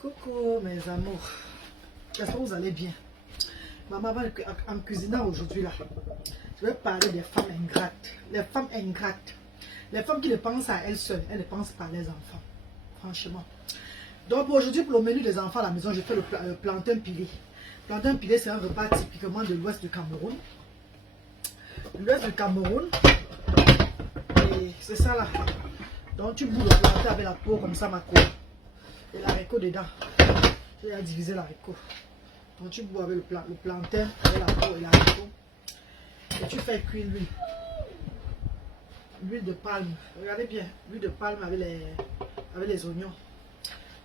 Coucou mes amours, j'espère que vous allez bien. Maman, en cuisinant aujourd'hui là, je vais parler des femmes ingrates. Les femmes ingrates, les femmes qui ne pensent à elles seules, elles ne pensent pas à les enfants. Franchement. Donc aujourd'hui, pour le menu des enfants à la maison, je fais le plantain pilé. Plantain pilé, c'est un repas typiquement de l'ouest du Cameroun. L'ouest du Cameroun, et c'est ça là. Donc tu boules le plantain avec la peau comme ça, ma cour. Et l'haricot dedans. J'ai à diviser l'haricot. Donc tu bois avec le plantain, avec la peau et l'haricot. Et tu fais cuire l'huile. L'huile de palme. Regardez bien. L'huile de palme avec les oignons.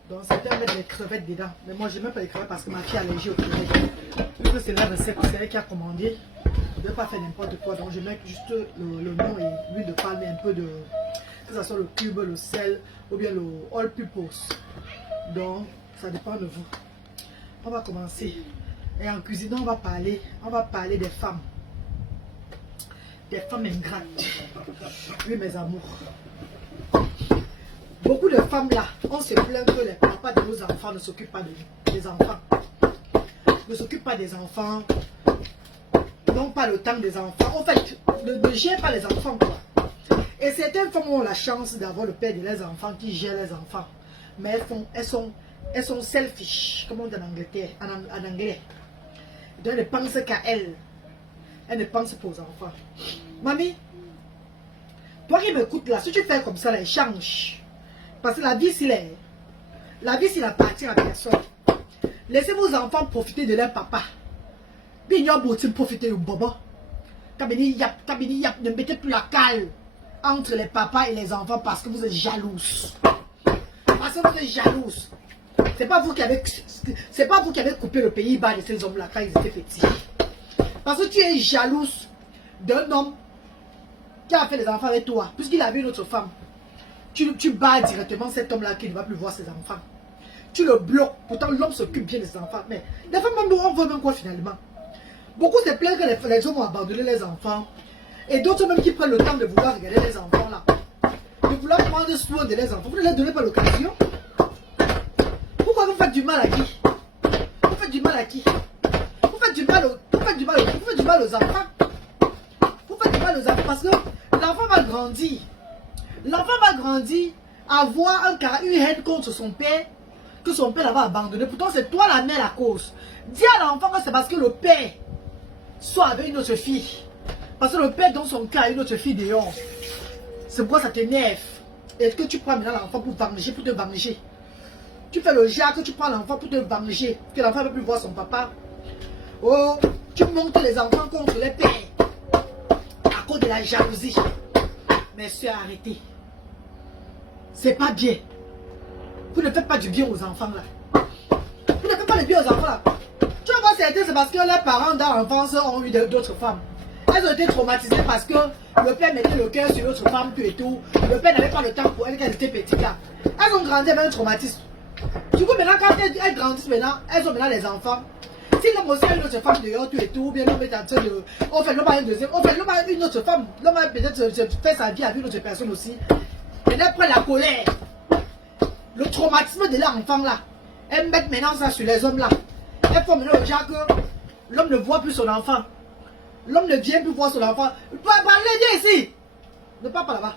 Donc certains mettent des crevettes dedans. Mais moi je ne mets pas les crevettes parce que ma fille est allergique aux crevettes. Puisque c'est la recette, c'est elle qui a commandé. Je ne vais pas faire n'importe quoi. Donc je mets juste l'oignon et l'huile de palme et un peu de... Que ce soit le cube, le sel ou bien le all purpose. Donc ça dépend de vous. On va commencer. Et en cuisinant, on va parler des femmes. Des femmes ingrates. Oui, mes amours. Beaucoup de femmes là, on se plaint que les papas de nos enfants ne s'occupent pas des enfants. Ne s'occupent pas des enfants. N'ont pas le temps des enfants. En fait, ne gèrent pas les enfants quoi. Et certaines femmes ont la chance d'avoir le père de leurs enfants qui gère les enfants. Mais elles sont selfish, comme on dit en Angleterre, en anglais. Donc elles ne pensent qu'à elles. Elles ne pensent pas aux enfants. Mamie, toi qui m'écoutes là, si tu fais comme ça, là, change. Parce que la vie, c'est appartient à personne. Laissez vos enfants profiter de leur papa. Puis ils vont profiter du bobo. Kabini yap, ne mettez plus la cale entre les papas et les enfants parce que vous êtes jalouses. Parce que vous êtes jalouses. C'est pas vous qui avez coupé le Pays-Bas de ces hommes-là quand ils étaient petits. Parce que tu es jalouse d'un homme qui a fait les enfants avec toi, puisqu'il avait une autre femme. Tu bats directement cet homme-là qui ne va plus voir ses enfants. Tu le bloques. Pourtant, l'homme s'occupe bien de ses enfants. Mais les femmes, on veut même quoi finalement? Beaucoup se plaignent que les hommes ont abandonné les enfants. Et d'autres même qui prennent le temps de vouloir regarder les enfants là. De vouloir prendre soin de les enfants. Vous ne leur donnez pas l'occasion. Pourquoi vous faites du mal à qui? Vous faites du mal à qui? Vous faites du mal aux enfants. Vous faites du mal aux enfants parce que l'enfant va grandir. L'enfant va grandir, avoir une haine contre son père, que son père l'avait abandonné. Pourtant, c'est toi la mère la cause. Dis à l'enfant que c'est parce que le père soit avec une autre fille. Parce que le père, dans son cas, a une autre fille dehors. C'est pourquoi ça t'énerve. Est-ce que tu prends maintenant l'enfant pour te venger? Tu fais le genre que tu prends l'enfant pour te venger. Que l'enfant ne peut plus voir son papa. Oh, tu montes les enfants contre les pères. À cause de la jalousie. Mes soeurs, arrêtez. C'est pas bien. Vous ne faites pas du bien aux enfants là. Vous ne faites pas du bien aux enfants là. Tu vas voir certains, c'est parce que leurs parents dans l'enfance ont eu d'autres femmes. Elles ont été traumatisées parce que le père mettait le cœur sur l'autre femme et tout. Le père n'avait pas le temps pour elles quand elles étaient petites là. Elles ont grandi avec un traumatisme. Du coup maintenant quand elles grandissent maintenant, elles ont maintenant les enfants. Si l'homme aussi a une autre femme dehors tout et tout, ou bien l'homme est en train de... On fait l'homme a une deuxième, on fait l'homme a une autre femme. L'homme a peut-être fait sa vie avec une autre personne aussi. Et après la colère, le traumatisme de l'enfant là, elles mettent maintenant ça sur les hommes là. Elles font maintenant le genre que l'homme ne voit plus son enfant. L'homme ne vient plus voir son enfant. Parlez, viens ici. Ne pars pas là-bas.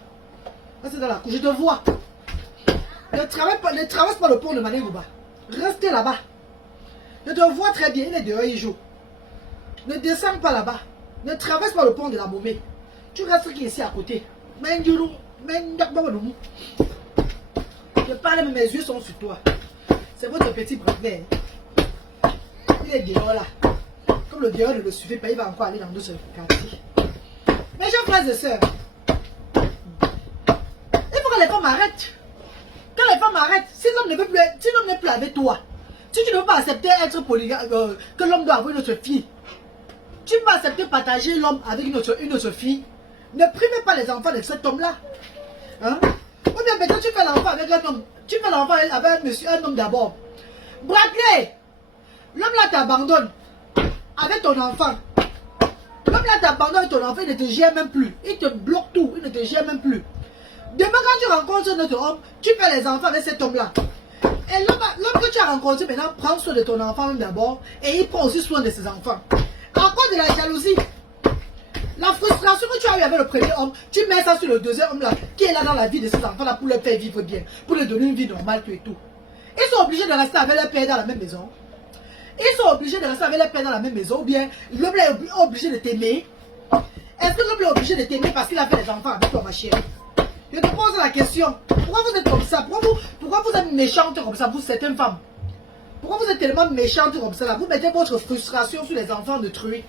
Restez dans la cour, je te vois. Ne traverse pas le pont de Manengouba. Restez là-bas. Je te vois très bien, il est dehors, il joue. Ne descends pas là-bas. Ne traverse pas le pont de la Momé. Tu restes ici à côté. Je parle, mais mes yeux sont sur toi. C'est votre petit braquet. Il est dehors là. Comme le dehors ne le suffit pas, il va encore aller dans d'autres quartiers. Mes chers frères et sœurs, il faut que les femmes arrêtent. Quand les femmes arrêtent, si l'homme n'est plus avec toi, si tu ne veux pas accepter être polygame, que l'homme doit avoir une autre fille, tu vas accepter partager l'homme avec une autre fille, ne primez pas les enfants de cet homme-là. Hein? Ou bien peut-être tu fais l'enfant avec un homme, tu fais l'enfant avec un homme d'abord. Braquez! L'homme là t'abandonne avec ton enfant. L'homme là t'abandonne avec ton enfant, il ne te gère même plus. Il te bloque tout, il ne te gère même plus. Demain quand tu rencontres un autre homme, tu fais les enfants avec cet homme là. Et l'homme que tu as l'as rencontré maintenant, prends soin de ton enfant d'abord et il prend aussi soin de ses enfants. À cause de la jalousie, la frustration que tu as eu avec le premier homme, tu mets ça sur le deuxième homme là, qui est là dans la vie de ses enfants là pour leur faire vivre bien, pour leur donner une vie normale, tout et tout. Ils sont obligés de rester avec leur père dans la même maison. Ils sont obligés de rester avec leur père dans la même maison, ou bien l'homme est obligé de t'aimer. Est-ce que l'homme est obligé de t'aimer parce qu'il a fait des enfants avec toi, ma chérie? Je te pose la question. Pourquoi vous êtes comme ça? Pourquoi vous êtes méchante comme ça, vous, certaines femmes? Pourquoi vous êtes tellement méchante comme ça là? Vous mettez votre frustration sur les enfants de truie.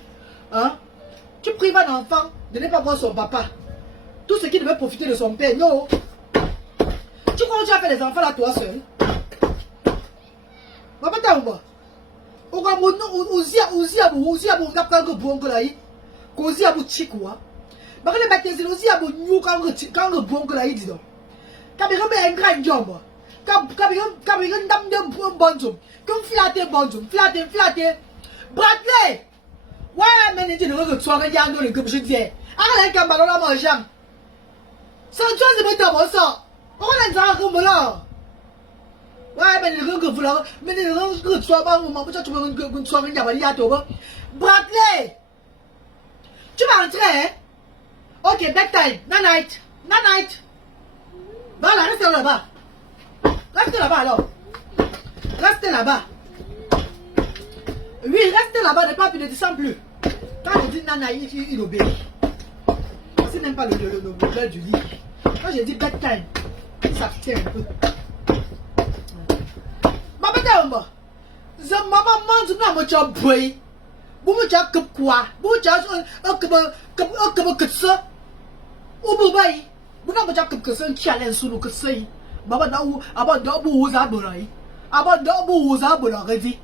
Hein? Tu prives un enfant de ne pas voir son papa. Tout ce qui devait profiter de son père, non. Tu crois que tu as fait les enfants là toi seul? Papa t'as ou Bradley! Ouais, mais ne dis pas que tu sois regardé dans le groupe, je dis. Arrête un ballon là, mon jambe. C'est une chose de mettre dans ça. On a un genre comme là. Ouais, mais le groupe, mais le groupe, soit pas, mon maman, tu veux que sois regardé à toi. Bradley! Tu vas entrer, hein? Ok, bedtime. Night night. Night night. Voilà, reste là-bas. Reste là-bas alors. Reste là-bas. Oui, reste là-bas, ne descends plus. Quand je dis nana, il obéit. C'est même pas l'heure du lit. Quand je dis bedtime, il s'abstient un peu. Maman, maman, maman, tu as boy. Vous me dites que quoi? Vous me dites que ça. Ou vous voyez? Vous me dites que ça, qui a l'insou, que ça. Maman, vous avez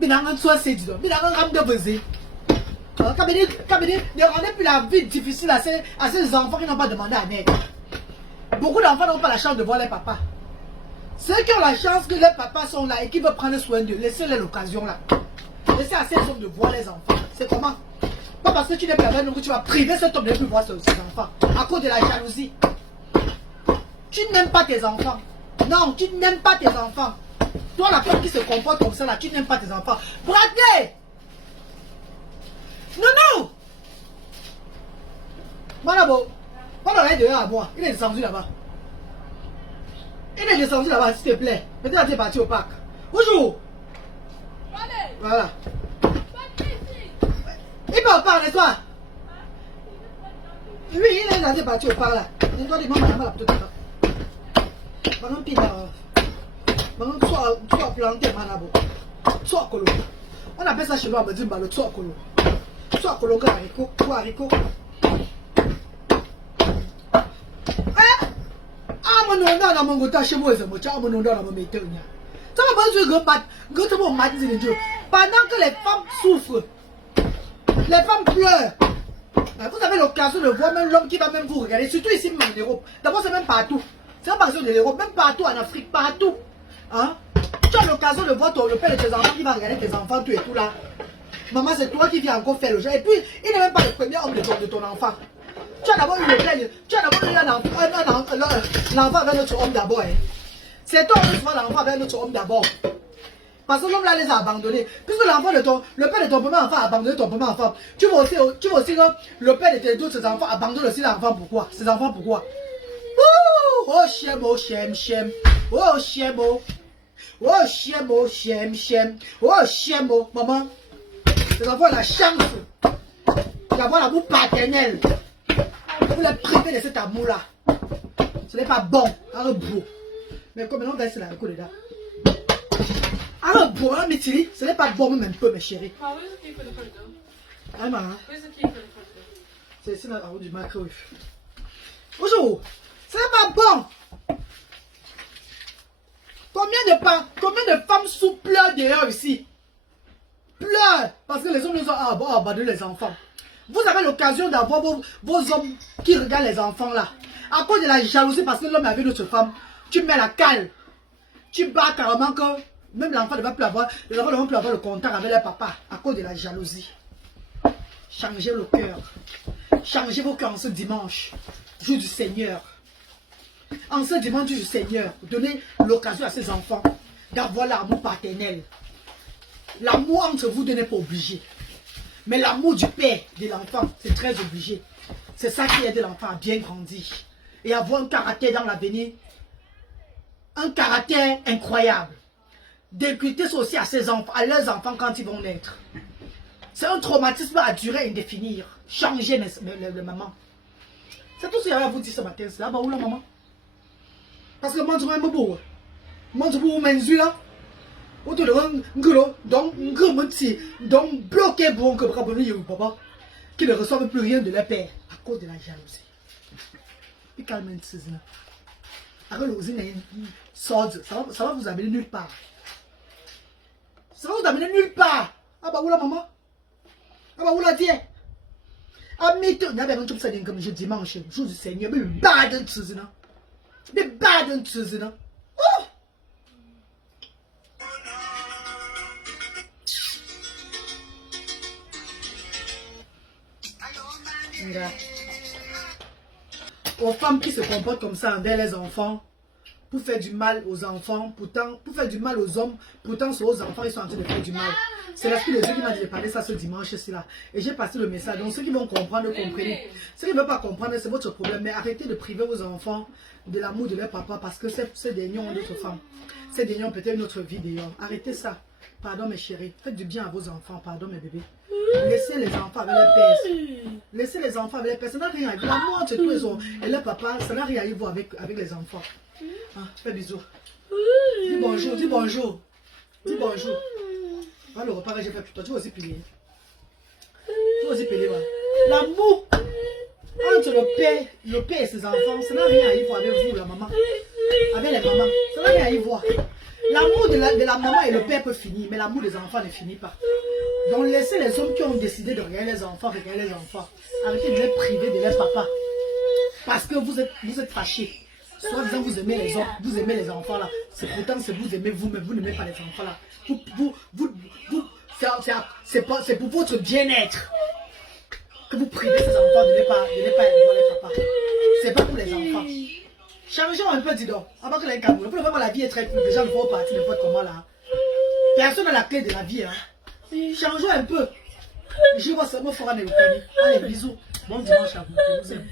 Binangan soit c'est dit, binangan ram de baiser. Kabini, ne rendez plus la vie difficile à ces enfants qui n'ont pas demandé à naître. Beaucoup d'enfants n'ont pas la chance de voir les papas. Ceux qui ont la chance que les papas sont là et qui veulent prendre soin d'eux, laissez-les l'occasion là. Laissez à ces hommes de voir les enfants. C'est comment? Pas parce que tu n'es pas avec nous que tu vas priver cet homme de ne plus voir ses enfants. À cause de la jalousie. Tu n'aimes pas tes enfants. Non, tu n'aimes pas tes enfants. Toi, la femme qui se comporte comme ça, là, tu n'aimes pas tes enfants. Bradley! Non! Manabo, on est dehors à moi. Il est descendu là-bas. Il est descendu là-bas, s'il te plaît. Maintenant, tu es parti au parc. Bonjour! Voilà. Il peut en parler, toi? Oui, il est parti au parc là. Il doit demander à la petite. Maintenant, pile là. Soit planté, manabo. Soit colo. On appelle ça chez nous à Medimba le soit colo. Soit colo, haricot, quoi haricot. Ah, mon nom dans mon gota chez moi, c'est mon chat, mon nom dans mon météo. Ça va pas dire que mon mat dit Dieu. Pendant que les femmes souffrent, les femmes pleurent. Vous avez l'occasion de voir même l'homme qui va même vous regarder, surtout ici en Europe. D'abord, c'est même partout. C'est pas parce que l'Europe, même partout en Afrique, partout. Hein? Tu as l'occasion de voir le père de tes enfants qui va regarder tes enfants, tout et tout là. Maman, c'est toi qui viens encore faire le jeu. Et puis, il n'est même pas le premier homme de ton enfant. Tu as d'abord eu le père, tu as d'abord eu l'enfant avec notre homme d'abord. Hein? C'est toi qui vois l'enfant avec notre homme d'abord. Parce que l'homme là les a abandonnés. Puisque le père de ton premier enfant a abandonné ton premier enfant. Tu vois aussi que le père de tes deux ses enfants abandonne aussi l'enfant. Pourquoi? Ses enfants pourquoi? Oh, chem, oh, chem. Oh, chem, oh. Oh, chem, oh, chem. Oh, chem, oh. Maman, ces enfants ont la chance d'avoir l'amour paternel. Vous les privez de cet amour-là. Ce n'est pas bon. Alors, beau. Mais comme on va essayer la coupe là. Alors, bon, hein, Mitili, ce n'est pas bon même un peu, mes chéris. Ah, maman. C'est ici, là, du macro. Bonjour. Ce n'est pas bon. Combien de femmes sous pleurent dehors ici? Pleurent parce que les hommes nous ont abandonné les enfants. Vous avez l'occasion d'avoir vos hommes qui regardent les enfants là. À cause de la jalousie parce que l'homme a vu notre femme, tu mets la cale. Tu bats carrément que même l'enfant ne va plus avoir, les enfants ne vont plus avoir le contact avec leur papa à cause de la jalousie. Changez le cœur. Changez vos cœurs en ce dimanche, jour du Seigneur. En ce dimanche du Seigneur, donnez l'occasion à ces enfants d'avoir l'amour paternel. L'amour entre vous deux n'est pas obligé. Mais l'amour du père de l'enfant, c'est très obligé. C'est ça qui aide l'enfant à bien grandir. Et avoir un caractère dans l'avenir. Un caractère incroyable. D'écouter ça aussi à ses enfants, à leurs enfants quand ils vont naître. C'est un traumatisme à durée indéfinie. Changer le maman. C'est tout ce que j'avais à vous dire ce matin. C'est là-bas où la maman. Parce que moi, je suis beau. Moi, je suis là. Donc, bloqué pour que papa qui ne reçoivent plus rien de leur père à cause de la jalousie. Et calmez ça. Alors, ça va vous amener nulle part. Ça va vous amener nulle part. Ah bah, où la maman? Ah bah, où la tienne? Ah, mais tu n'as pas comme ça, comme je dimanche, jour du Seigneur, mais bad and tuzina. Mais bad and tuzina. Oh! Aux femmes qui se comportent comme ça envers les enfants, pour faire du mal aux enfants, pourtant, pour faire du mal aux hommes, pourtant sur aux enfants, ils sont en train de faire du mal. C'est l'Esprit de Dieu qui m'a dit de parler ça ce dimanche-ci là. Et j'ai passé le message. Donc ceux qui vont comprendre, comprenez. Ceux qui ne veulent pas comprendre, c'est votre problème. Mais arrêtez de priver vos enfants de l'amour de leur papa parce que ces derniers ont d'autres femmes. Ces derniers ont peut-être une autre vie d'ailleurs. Arrêtez ça. Pardon mes chéris. Faites du bien à vos enfants. Pardon mes bébés. Laissez les enfants avec leur père. Laissez les enfants avec leur père. Ça n'a rien à voir. L'amour entre tous et leur papa, ça n'a rien à voir avec les enfants. Ah, fais bisous. Dis bonjour, dis bonjour. Dis bonjour. Ah, le repas que j'ai fait pour toi, tu vas aussi payer. Tu vas aussi payer. L'amour entre le père et ses enfants, ça n'a rien à y voir avec vous, la maman. Avec les mamans, ça n'a rien à y voir. L'amour de la maman et le père peut finir, mais l'amour des enfants ne finit pas. Donc laissez les hommes qui ont décidé de regarder les enfants, regarder les enfants. Arrêtez de les priver de leur papa. Parce que vous êtes fâchés. Soit disant vous aimez les hommes, vous aimez les enfants là. C'est pourtant c'est vous aimez vous, mais vous n'aimez pas les enfants là. C'est pour votre bien-être que vous privez ces enfants de ne pas voir les papas. C'est pas pour les enfants. Changeons un peu, dis donc. Avant que les Camerounais, pour le moment la vie est très courte. Les gens vont partir n'importe comment là. Personne n'a la clé de la vie. Hein. Changeons un peu. Je vois seulement Fora Nelukani. Allez, bisous. Bon dimanche à vous. Je vous aime.